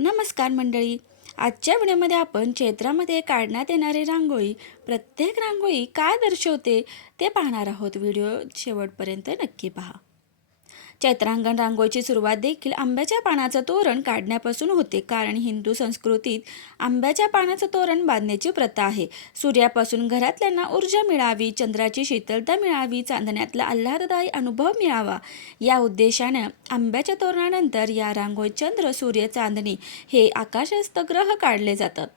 नमस्कार मंडळी. आजच्या व्हिडिओमध्ये आपण चैत्रामध्ये काढण्यात येणारी रांगोळी, प्रत्येक रांगोळी काय दर्शवते ते पाहणार आहोत. व्हिडिओ शेवटपर्यंत नक्की पहा. चैत्रांगण रांगोळीची सुरुवात देखील आंब्याच्या पानाचं तोरण काढण्यापासून होते, कारण हिंदू संस्कृतीत आंब्याच्या पानाचं तोरण बांधण्याची प्रथा आहे. सूर्यापासून घरातल्यांना ऊर्जा मिळावी, चंद्राची शीतलता मिळावी, चांदण्यातला आल्हाददायी अनुभव मिळावा या उद्देशाने आंब्याच्या तोरणानंतर या रांगोळीत चंद्र, सूर्य, चांदणी हे आकाशस्थ ग्रह काढले जातात.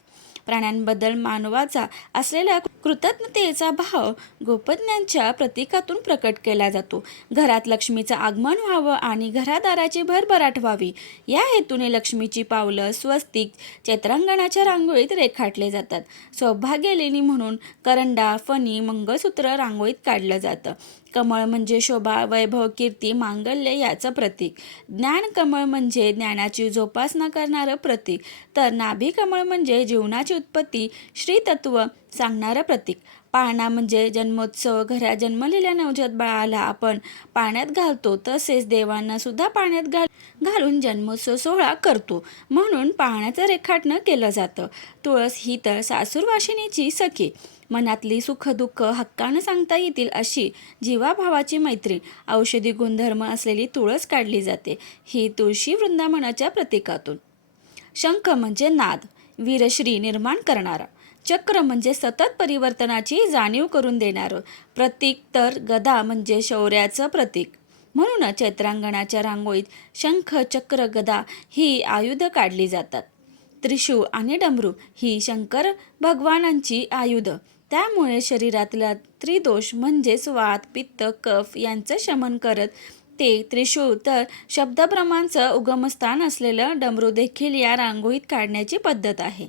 प्राण्यांबद्दल मानवाचा असलेल्या कृतज्ञतेचा भाव गोपज्ञांच्या प्रतीकातून प्रकट केला जातो. घरात लक्ष्मीचं आगमन व्हावं आणि घरादाराची भरभराट व्हावी या हेतूने लक्ष्मीची पावलं, स्वस्तिक चैत्रांगणाच्या रांगोळीत रेखाटले जातात. सौभाग्यलेणी म्हणून करंडा, फणी, मंगळसूत्र रांगोळीत काढलं जातं. कमळ म्हणजे शोभा, वैभव, कीर्ती, मांगल्य याचं प्रतीक. ज्ञान कमळ म्हणजे ज्ञानाची जोपासना करणारं प्रतीक, तर नाभी कमळ म्हणजे जीवनाची उत्पत्ती, श्रीतत्व सांगणारं प्रतीक. पाळणा म्हणजे जन्मोत्सव. घरात जन्मलेल्या नवजात बाळाला आपण पाण्यात घालतो, तसेच देवांना सुद्धा पाण्यात घालून जन्मोत्सव सोहळा करतो, म्हणून पाळण्याचं रेखाटन केलं जातं. तुळस ही तर सासूरवाशिनीची सखी, मनातली सुखदुःख हक्कानं सांगता येतील अशी जीवाभावाची मैत्रीण, औषधी गुणधर्म असलेली तुळस काढली जाते. ही तुळशी वृंदावनाच्या प्रतीकातून. शंख म्हणजे नाद, वीरश्री निर्माण करणारा. चक्र म्हणजे सतत परिवर्तनाची जाणीव करून देणारं प्रतीक, तर गदा म्हणजे शौर्याचं प्रतीक. म्हणून चैत्रांगणाच्या रांगोळीत शंख, चक्र, गदा ही आयुध काढली जातात. त्रिशूळ आणि डमरू ही शंकर भगवानांची आयुध. त्यामुळे शरीरातला त्रिदोष म्हणजेच वात, पित्त, कफ यांचं शमन करत ते त्रिशूळ, तर शब्दब्रह्मांचं उगमस्थान असलेलं डमरू देखील या रांगोळीत काढण्याची पद्धत आहे.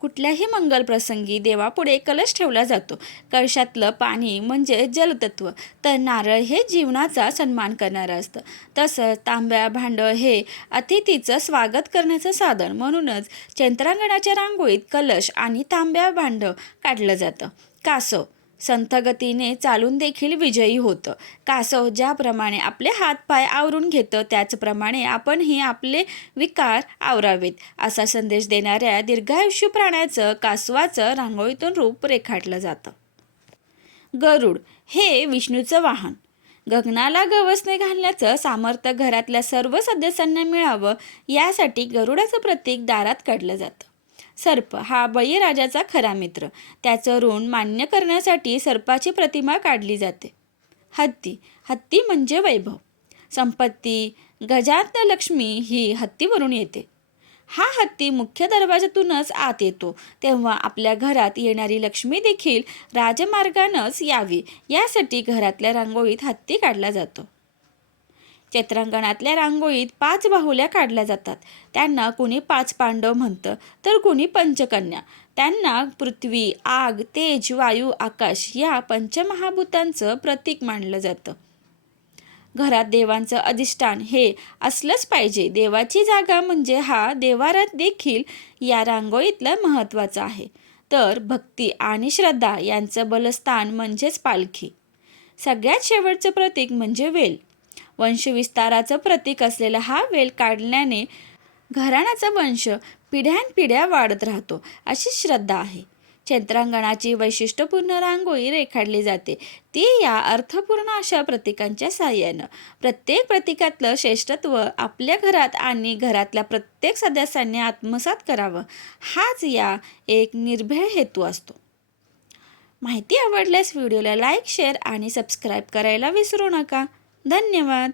कुठल्याही मंगल प्रसंगी देवापुढे कलश ठेवला जातो. कलशातलं पाणी म्हणजे जलतत्व, तर नारळ हे जीवनाचा सन्मान करणारं असतं. तसंच तांब्या भांडं हे अतिथीचं स्वागत करण्याचं साधन. म्हणूनच चैत्रांगणाच्या रांगोळीत कलश आणि तांब्या भांडं काढलं जातं. कासव संथ गतीने चालून देखील विजयी होतं. कासव ज्याप्रमाणे आपले हातपाय आवरून घेतं, त्याचप्रमाणे आपणही आपले विकार आवरावेत असा संदेश देणाऱ्या दीर्घायुष्य प्राण्याचं, कासवाचं रांगोळीतून रूप रेखाटलं जातं. गरुड हे विष्णूचं वाहन. गगनाला गवसणे घालण्याचं सामर्थ्य घरातल्या सर्व सदस्यांना मिळावं यासाठी गरुडाचं प्रतीक दारात काढलं जातं. सर्प हा बळीराजाचा खरा मित्र. त्याचं ऋण मान्य करण्यासाठी सर्पाची प्रतिमा काढली जाते. हत्ती म्हणजे वैभव, संपत्ती. गजात लक्ष्मी ही हत्तीवरून येते. हा हत्ती मुख्य दरवाजातूनच आत येतो, तेव्हा आपल्या घरात येणारी लक्ष्मी देखील राजमार्गानंच यावी यासाठी घरातल्या रांगोळीत हत्ती काढला जातो. चैत्रांगणातल्या रांगोळीत 5 बाहुल्या काढल्या जातात. त्यांना कुणी 5 पांडव म्हणतं, तर कुणी पंचकन्या. त्यांना पृथ्वी, आग, तेज, वायू, आकाश या पंचमहाभूतांचं प्रतीक मानलं जातं. घरात देवांचं अधिष्ठान हे असलंच पाहिजे. देवाची जागा म्हणजे हा देवारात देखील या रांगोळीतलं महत्त्वाचं आहे. तर भक्ती आणि श्रद्धा यांचं बलस्थान म्हणजेच पालखी. सगळ्यात शेवटचं प्रतीक म्हणजे वेल. वंशविस्ताराचं प्रतीक असलेला हा वेल काढल्याने घराण्याचा वंश पिढ्यानपिढ्या वाढत राहतो अशी श्रद्धा आहे. चैत्रांगणाची वैशिष्ट्यपूर्ण रांगोळी रेखाटली जाते, ती या अर्थपूर्ण अशा प्रतीकांच्या साहाय्यानं. प्रत्येक प्रतीकातलं श्रेष्ठत्व आपल्या घरात आणि घरातल्या प्रत्येक सदस्यांनी आत्मसात करावं, हाच या एक निर्भेळ हेतू असतो. माहिती आवडल्यास व्हिडिओला लाईक, शेअर आणि सबस्क्राईब करायला विसरू नका. धन्यवाद.